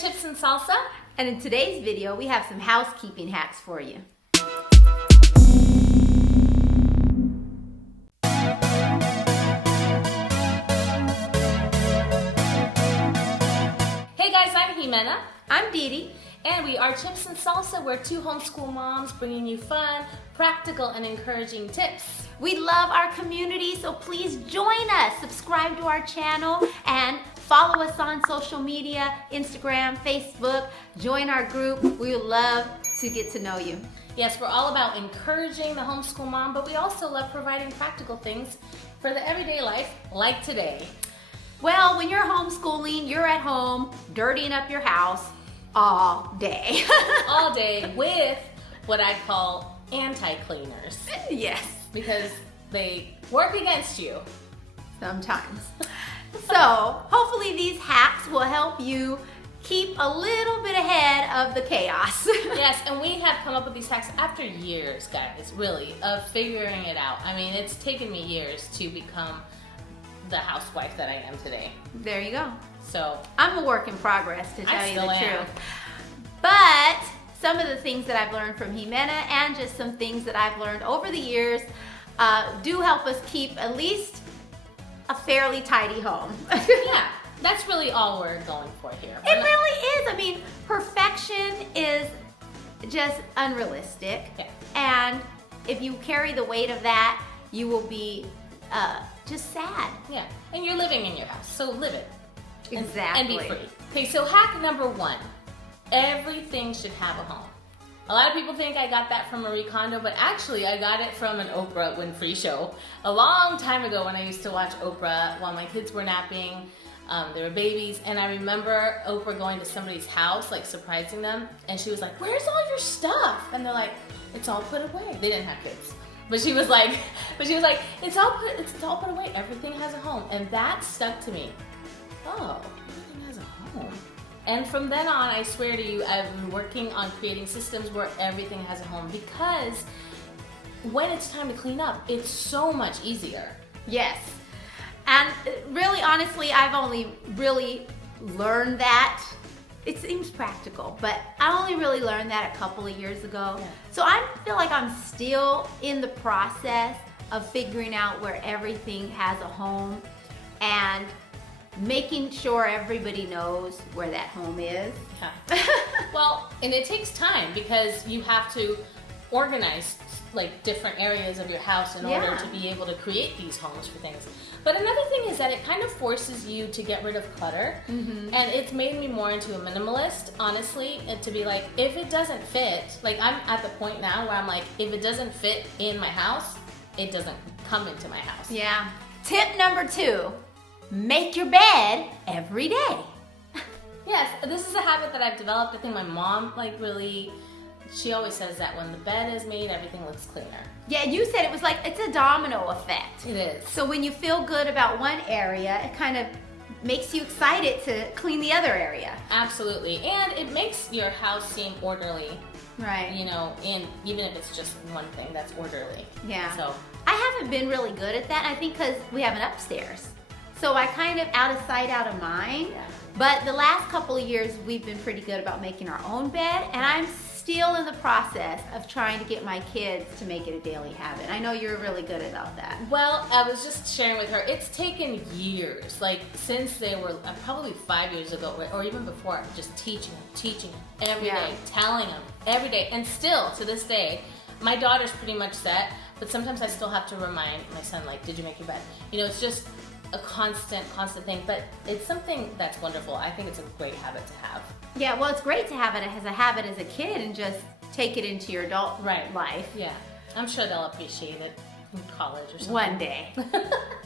Chips and Salsa. And in today's video, we have some housekeeping hacks for you. Hey guys, I'm Ximena. I'm DeeDee. And we are Chips and Salsa. We're two homeschool moms bringing you fun, practical, and encouraging tips. We love our community, so please join us. Subscribe to our channel and follow us on social media, Instagram, Facebook. Join our group. We would love to get to know you. Yes, we're all about encouraging the homeschool mom, but we also love providing practical things for the everyday life, like today. Well, when you're homeschooling, you're at home, dirtying up your house all day. All day with what I call anti-cleaners. Yes. Because they work against you. Sometimes. So, hopefully these hacks will help you keep a little bit ahead of the chaos. Yes, and we have come up with these hacks after years, guys, really, of figuring it out. I mean, it's taken me years to become the housewife that I am today. There you go. So I'm a work in progress, to tell you the am. truth. But some of the things that I've learned from Ximena and just some things that I've learned over the years do help us keep at least a fairly tidy home. Yeah, that's really all we're going for here. It really is. I mean, perfection is just unrealistic. Yeah. And if you carry the weight of that, you will be just sad. Yeah, and you're living in your house, so live it. Exactly. And be free. Okay, so hack number one, everything should have a home. A lot of people think I got that from Marie Kondo, but actually I got it from an Oprah Winfrey show a long time ago when I used to watch Oprah while my kids were napping. They were babies, and I remember Oprah going to somebody's house, like surprising them, and she was like, "Where's all your stuff?" And they're like, "It's all put away." They didn't have kids. But she was like, it's all put away. Everything has a home. And that stuck to me. Oh, everything has a home. And from then on, I swear to you, I've been working on creating systems where everything has a home, because when it's time to clean up, it's so much easier. Yes. And really, honestly, I've only really learned that. It seems practical, but I only really learned that a couple of years ago. Yeah. So I feel like I'm still in the process of figuring out where everything has a home and making sure everybody knows where that home is. Yeah. Well, and it takes time because you have to organize like different areas of your house in order to be able to create these homes for things. But another thing is that it kind of forces you to get rid of clutter. Mm-hmm. And it's made me more into a minimalist, honestly, and to be like, if it doesn't fit, like I'm at the point now where I'm like, if it doesn't fit in my house, it doesn't come into my house. Yeah. Tip number 2, make your bed every day. Yes, this is a habit that I've developed. I think my mom she always says that when the bed is made, everything looks cleaner. Yeah, you said it was like, it's a domino effect. It is. So when you feel good about one area, it kind of makes you excited to clean the other area. Absolutely. And it makes your house seem orderly. Right. You know, and even if it's just one thing that's orderly. Yeah. So I haven't been really good at that, I think because we have an upstairs. So I kind of out of sight, out of mind. Yeah. But the last couple of years, we've been pretty good about making our own bed, and I'm still in the process of trying to get my kids to make it a daily habit. I know you're really good about that. Well, I was just sharing with her, it's taken years, like since they were probably 5 years ago, or even before, just teaching them every day, telling them every day, and still to this day, my daughter's pretty much set, but sometimes I still have to remind my son, like, did you make your bed? You know, it's just a constant thing, but it's something that's wonderful. I think it's a great habit to have. Yeah, well, it's great to have it as a habit as a kid and just take it into your adult life. Yeah, I'm sure they'll appreciate it in college or something. One day.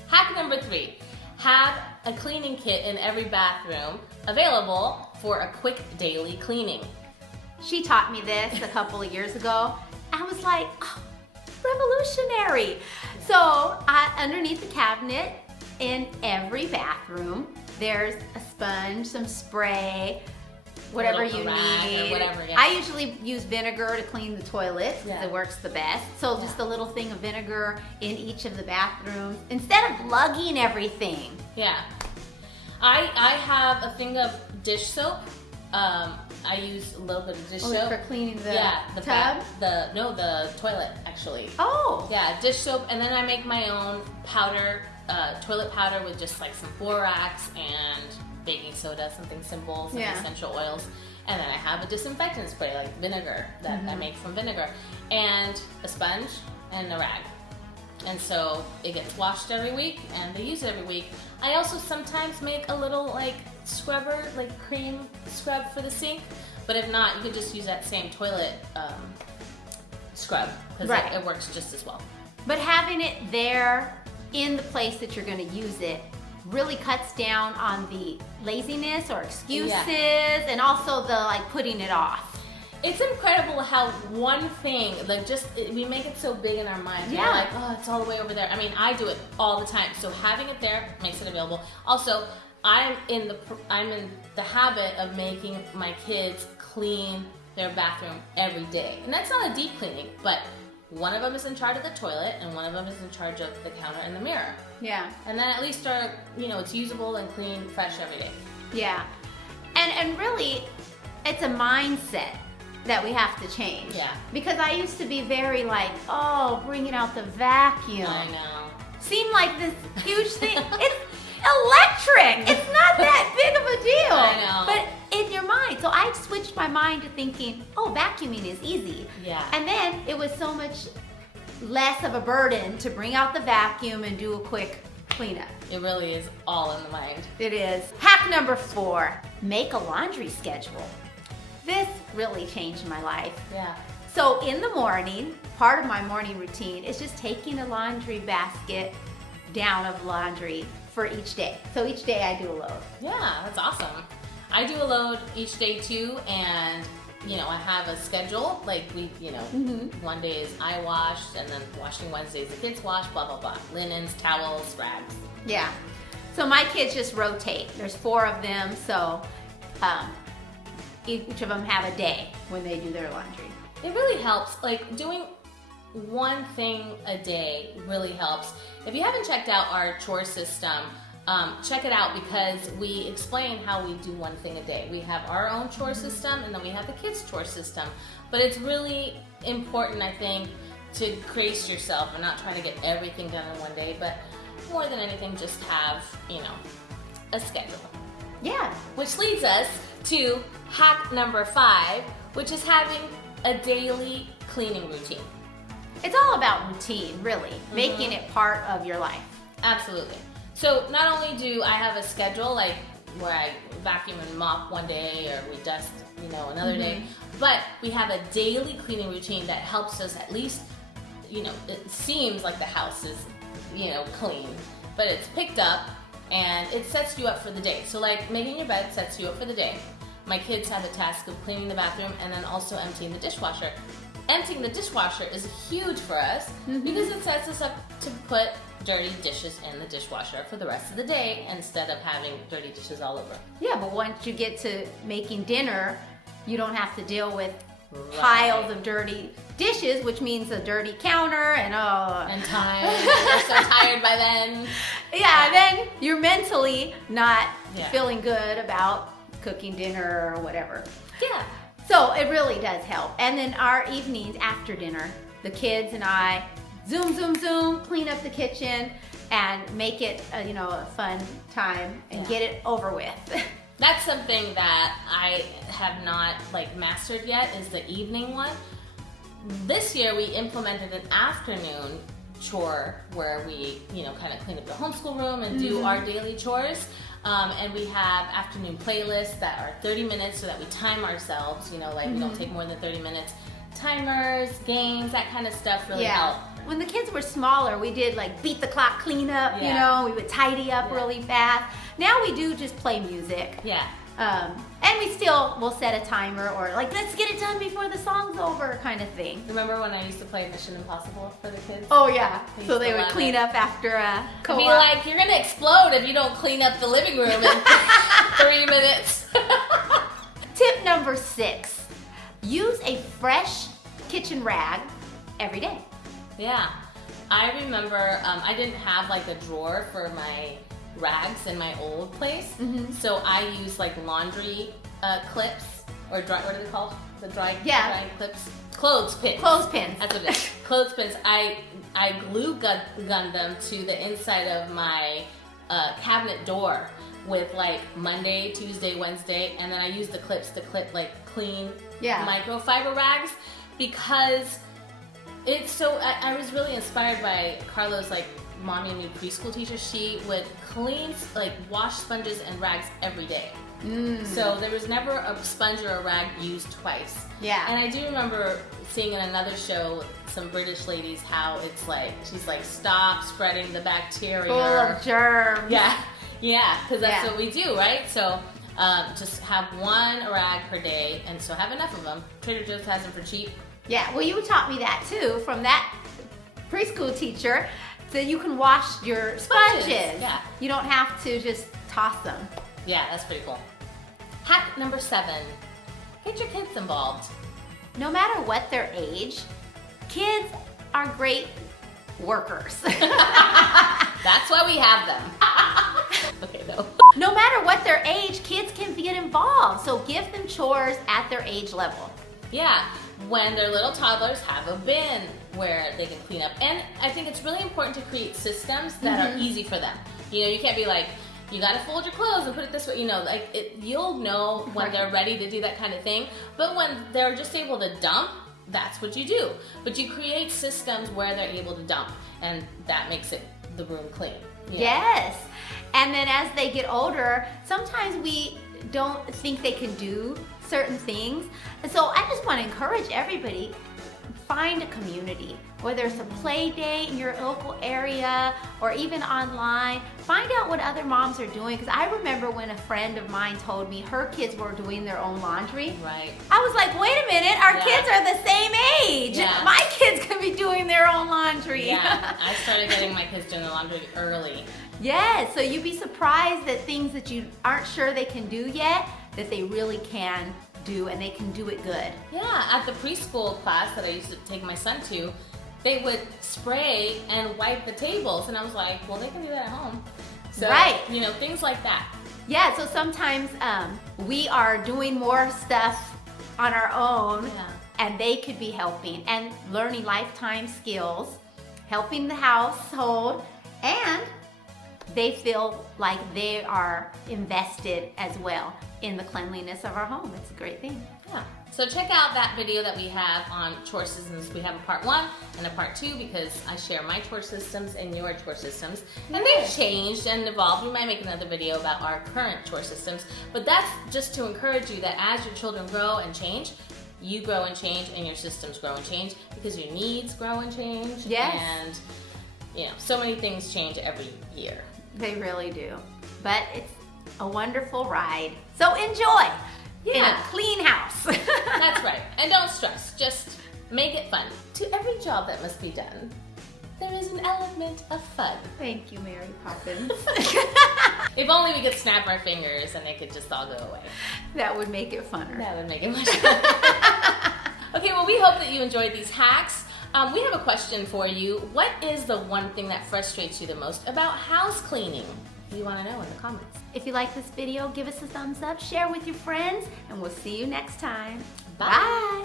Hack number 3, have a cleaning kit in every bathroom available for a quick daily cleaning. She taught me this a couple of years ago. I was like, oh, revolutionary. So underneath the cabinet in every bathroom, there's a sponge, some spray, whatever you need. Or whatever, yeah. I usually use vinegar to clean the toilet because it works the best. So just a little thing of vinegar in each of the bathrooms instead of lugging everything. Yeah. I have a thing of dish soap I use a little bit of dish Oh, soap. for cleaning the the tub? The toilet actually. Oh. Yeah, dish soap, and then I make my own powder, toilet powder with just like some borax and baking soda, something simple, some essential oils. And then I have a disinfectant spray like vinegar that I make from vinegar, and a sponge and a rag. And so it gets washed every week, and they use it every week. I also sometimes make a little like scrubber, like cream scrub for the sink. But if not, you could just use that same toilet scrub because it works just as well. But having it there in the place that you're going to use it really cuts down on the laziness or excuses, and also the like putting it off. It's incredible how one thing, like we make it so big in our minds. Yeah. We're like, oh, it's all the way over there. I mean, I do it all the time. So having it there makes it available. Also, I'm in the habit of making my kids clean their bathroom every day. And that's not a deep cleaning, but one of them is in charge of the toilet and one of them is in charge of the counter and the mirror. Yeah. And then at least it's usable and clean, fresh every day. Yeah. And really, it's a mindset that we have to change. Yeah. Because I used to be very like, oh, bringing out the vacuum. I know. Seemed like this huge thing. It's electric. It's not that big of a deal. I know. But in your mind. So I switched my mind to thinking, oh, vacuuming is easy. Yeah. And then it was so much less of a burden to bring out the vacuum and do a quick cleanup. It really is all in the mind. It is. Hack number 4, make a laundry schedule. This really changed my life. Yeah. So in the morning, part of my morning routine is just taking a laundry basket down of laundry for each day. So each day I do a load. Yeah, that's awesome. I do a load each day too, and I have a schedule. Like one day is I washed, and then washing Wednesdays the kids wash, blah blah blah. Linens, towels, rags. Yeah. So my kids just rotate. There's 4 of them, so each of them have a day when they do their laundry. It really helps. Like doing one thing a day really helps. If you haven't checked out our chore system, check it out because we explain how we do one thing a day. We have our own chore system and then we have the kids' chore system. But it's really important, I think, to brace yourself and not try to get everything done in one day, but more than anything, just have, a schedule. Yeah. Which leads us to hack number 5, which is having a daily cleaning routine. It's all about routine, really, making it part of your life. Absolutely. So not only do I have a schedule, like where I vacuum and mop one day or we dust, another day, but we have a daily cleaning routine that helps us at least, it seems like the house is, clean, but it's picked up and it sets you up for the day. So like making your bed sets you up for the day. My kids have the task of cleaning the bathroom and then also emptying the dishwasher. Emptying the dishwasher is huge for us because it sets us up to put dirty dishes in the dishwasher for the rest of the day instead of having dirty dishes all over. Yeah, but once you get to making dinner, you don't have to deal with piles of dirty dishes, which means a dirty counter and time. You're so tired by then. Yeah, then you're mentally not feeling good about cooking dinner or whatever. Yeah. So it really does help. And then our evenings after dinner, the kids and I zoom, clean up the kitchen and make it a fun time and get it over with. That's something that I have not mastered yet is the evening one. This year we implemented an afternoon chore where we kind of clean up the homeschool room and do our daily chores. And we have afternoon playlists that are 30 minutes so that we time ourselves, we don't take more than 30 minutes. Timers, games, that kind of stuff really help. When the kids were smaller, we did beat the clock cleanup, we would tidy up really fast. Now we do just play music. Yeah. And we still will set a timer or let's get it done before the song's over kind of thing. Remember when I used to play Mission Impossible for the kids? Oh yeah. So they would clean up after a co-op. Be like, you're gonna explode if you don't clean up the living room in 3 minutes. Tip number 6, use a fresh kitchen rag every day. Yeah. I remember I didn't have a drawer for my rags in my old place, so I use laundry clips, or dry, what are they called? The dry clips? Clothespins. Clothespins. That's what it is. Clothespins. I glue gun them to the inside of my cabinet door with like Monday, Tuesday, Wednesday, and then I use the clips to clip like clean microfiber rags, because it's so, I was really inspired by Carla's like mommy and me preschool teacher. She would clean, like wash sponges and rags every day. So there was never a sponge or a rag used twice. Yeah. And I do remember seeing in another show, some British ladies, how it's like, she's like, stop spreading the bacteria. Full of germs. Yeah, because that's what we do, right? So just have one rag per day, and so have enough of them. Trader Joe's has them for cheap. Yeah, well, you taught me that too from that preschool teacher, so you can wash your sponges. Yeah. You don't have to just toss them. Yeah, that's pretty cool. Hack number 7, get your kids involved. No matter what their age, kids are great workers. That's why we have them. Okay, though. No matter what their age, kids can get involved. So give them chores at their age level. Yeah, when they're little toddlers, have a bin where they can clean up. And I think it's really important to create systems that are easy for them. You know, you can't be like, you gotta fold your clothes and put it this way, you know, like you'll know when they're ready to do that kind of thing. But when they're just able to dump, that's what you do. But you create systems where they're able to dump, and that makes the room clean. You know? Yes. And then as they get older, sometimes we don't think they can do certain things. And so I just want to encourage everybody, find a community, whether it's a play day in your local area or even online. Find out what other moms are doing, because I remember when a friend of mine told me her kids were doing their own laundry. Right. I was like, wait a minute, our kids are the same age. Yeah. My kids can be doing their own laundry. Yeah, I started getting my kids doing the laundry early. Yeah, so you'd be surprised that things that you aren't sure they can do yet, that they really can do, and they can do it good. Yeah, at the preschool class that I used to take my son to, they would spray and wipe the tables, and I was like, well, they can do that at home. So, you know, things like that. Yeah, so sometimes we are doing more stuff on our own, and they could be helping and learning lifetime skills, helping the household, and they feel like they are invested as well in the cleanliness of our home. It's a great thing. Yeah. So check out that video that we have on chore systems. We have a part 1 and a part 2, because I share my chore systems and your chore systems. And they've changed and evolved. We might make another video about our current chore systems. But that's just to encourage you that as your children grow and change, you grow and change, and your systems grow and change, because your needs grow and change. Yes. And you know, so many things change every year. They really do. But it's a wonderful ride. So enjoy in a clean house. That's right. And don't stress. Just make it fun. To every job that must be done, there is an element of fun. Thank you, Mary Poppins. If only we could snap our fingers and it could just all go away. That would make it funner. That would make it much funner. Okay, well, we hope that you enjoyed these hacks. We have a question for you. What is the one thing that frustrates you the most about house cleaning? We want to know in the comments. If you like this video, give us a thumbs up, share with your friends, and we'll see you next time. Bye. Bye.